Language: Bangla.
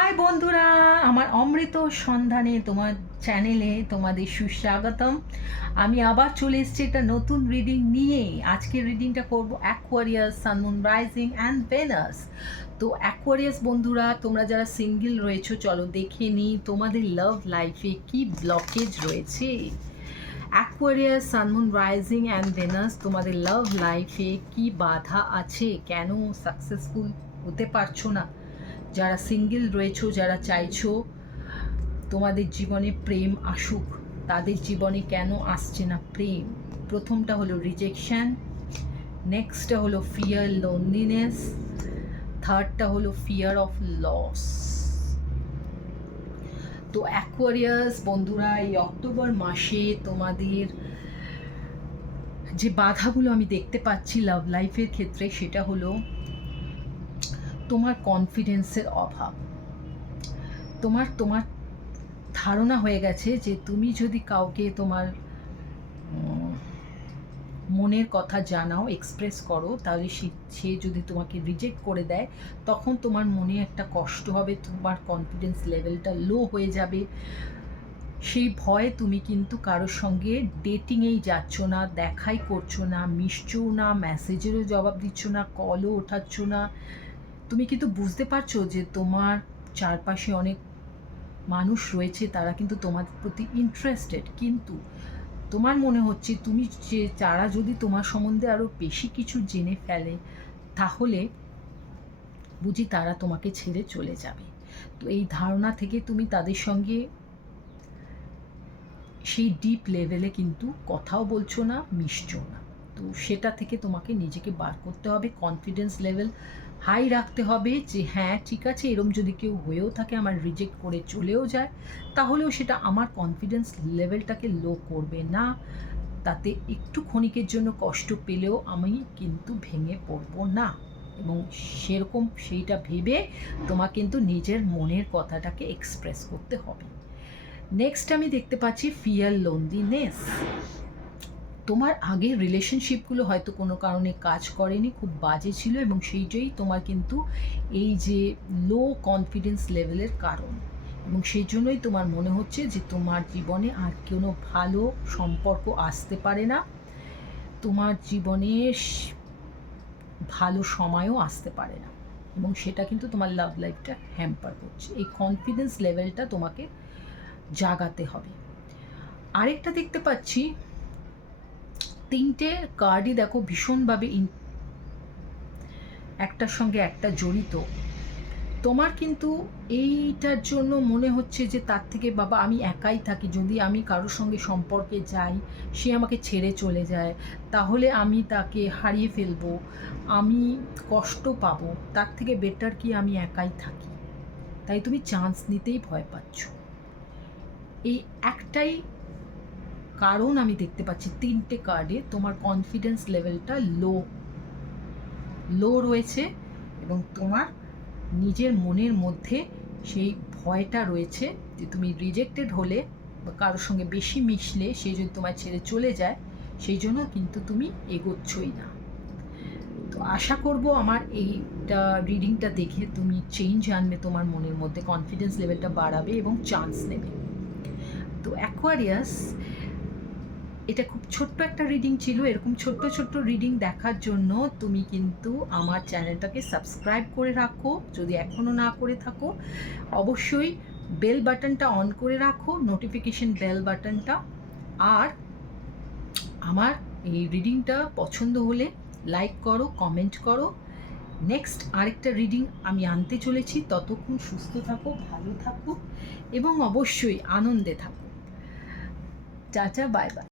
হাই বন্ধুরা, আমার অমৃত সন্ধানে তোমার চ্যানেলে তোমাদের সুস্বাগতম। আমি আবার চলে এসেছি একটা নতুন রিডিং নিয়ে। আজকের রিডিংটা করব Aquarius, sun moon rising and Venus. তো অ্যাকোয়ারিয়াস বন্ধুরা, তোমরা যারা সিঙ্গেল রয়েছো, চলো দেখে নিই তোমাদের লাভ লাইফে কি ব্লকেজ রয়েছে। Aquarius, sun moon rising and Venus, তোমাদের লাভ লাইফে কি বাধা আছে, কেন সাকসেসফুল হতে পারছো না, যারা সিঙ্গেল রয়েছো, যারা চাইছো তোমাদের জীবনে প্রেম আসুক, তাদের জীবনে কেন আসছে না প্রেম। প্রথমটা হলো রিজেকশন, নেক্সটটা হলো ফিয়ার লোনলিনেস, থার্ডটা হলো ফিয়ার অফ লস। তো অ্যাকোয়ারিয়াস বন্ধুরা, এই অক্টোবর মাসে তোমাদের যে বাধাগুলো আমি দেখতে পাচ্ছি লাভ লাইফের ক্ষেত্রে, সেটা হলো তোমার কনফিডেন্সের অভাব। তোমার তোমার ধারণা হয়ে গেছে যে তুমি যদি কাউকে তোমার মনের কথা জানাও, এক্সপ্রেস করো, তাহলে সে যদি তোমাকে রিজেক্ট করে দেয়, তখন তোমার মনে একটা কষ্ট হবে, তোমার কনফিডেন্স লেভেলটা লো হয়ে যাবে। সেই ভয়ে তুমি কিন্তু কারোর সঙ্গে ডেটিংয়েই যাচ্ছ না, দেখাই করছো না, মিশছো না, মেসেজেরও জবাব দিচ্ছ না, কলও ওঠাচ্ছ না। তুমি কিন্তু বুঝতে পারছো যে তোমার চারপাশে অনেক মানুষ রয়েছে, তারা কিন্তু তোমার প্রতি ইন্টারেস্টেড, কিন্তু তোমার মনে হচ্ছে তুমি যে তারা যদি তোমার সম্বন্ধে আরও বেশি কিছু জেনে ফেলে, তাহলে বুঝি তারা তোমাকে ছেড়ে চলে যাবে। তো এই ধারণা থেকে তুমি তাদের সঙ্গে সেই ডিপ লেভেলে কিন্তু কথাও বলছো না, মিশছো না। তো সেটা থেকে তোমাকে নিজেকে বার করতে হবে, কনফিডেন্স লেভেল হাই রাখতে হবে যে হ্যাঁ ঠিক আছে, এরম যদি কেউ হয়েও থাকে, আমার রিজেক্ট করে চলেও যায়, তাহলেও সেটা আমার কনফিডেন্স লেভেলটাকে লো করবে না। তাতে একটু ক্ষণিকের জন্য কষ্ট পেলেও আমি কিন্তু ভেঙে পড়বো না। এবং সেরকম সেইটা ভেবে তোমার কিন্তু নিজের মনের কথাটাকে এক্সপ্রেস করতে হবে। নেক্সট আমি দেখতে পাচ্ছি ফিয়ার লোনলিনেস। তোমার আগের রিলেশনশিপগুলো হয়তো কোনো কারণে কাজ করেনি, খুব বাজে ছিল, এবং সেইটাই তোমার কিন্তু এই যে লো কনফিডেন্স লেভেলের কারণ। এবং সেই জন্যই তোমার মনে হচ্ছে যে তোমার জীবনে আর কোনো ভালো সম্পর্ক আসতে পারে না, তোমার জীবনে ভালো সময়ও আসতে পারে না, এবং সেটা কিন্তু তোমার লাভ লাইফটা হ্যাম্পার করছে। এই কনফিডেন্স লেভেলটা তোমাকে জাগাতে হবে। আরেকটা দেখতে পাচ্ছি, তিনটে কার্ডই দেখো ভীষণভাবে একটার সঙ্গে একটা জড়িত। তোমার কিন্তু এইটার জন্য মনে হচ্ছে যে তার থেকে বাবা আমি একাই থাকি, যদি আমি কারোর সঙ্গে সম্পর্কে যাই, সে আমাকে ছেড়ে চলে যায়, তাহলে আমি তাকে হারিয়ে ফেলবো, আমি কষ্ট পাবো, তার থেকে বেটার কি আমি একাই থাকি। তাই তুমি চান্স নিতেই ভয় পাচ্ছ। এই একটাই কারণ আমি দেখতে পাচ্ছি তিনটে কার্ডে, তোমার কনফিডেন্স লেভেলটা লো রয়েছে, এবং তোমার নিজের মনের মধ্যে সেই ভয়টা রয়েছে যে তুমি রিজেক্টেড হলে বা কারোর সঙ্গে বেশি মিশলে সে যদি তোমায় ছেড়ে চলে যায়, সেই জন্য কিন্তু তুমি এগোচ্ছই না। তো আশা করব আমার এইটা রিডিংটা দেখে তুমি চেঞ্জ আনবে, তোমার মনের মধ্যে কনফিডেন্স লেভেলটা বাড়াবে এবং চান্স নেবে। তো অ্যাকোয়ারিয়াস, এটা খুব ছোট্ট একটা রিডিং ছিল। এরকম ছোট্ট ছোট্ট রিডিং দেখার জন্য তুমি কিন্তু আমার চ্যানেলটাকে সাবস্ক্রাইব করে রাখো, যদি এখনও না করে থাকো। অবশ্যই বেল বাটনটা অন করে রাখো, নোটিফিকেশন বেল বাটনটা। আর আমার এই রিডিংটা পছন্দ হলে লাইক করো, কমেন্ট করো। নেক্সট আরেকটা রিডিং আমি আনতে চলেছি। ততক্ষণ সুস্থ থাকো, ভালো থাকো এবং অবশ্যই আনন্দে থাকো। চাচা, বাই বাই।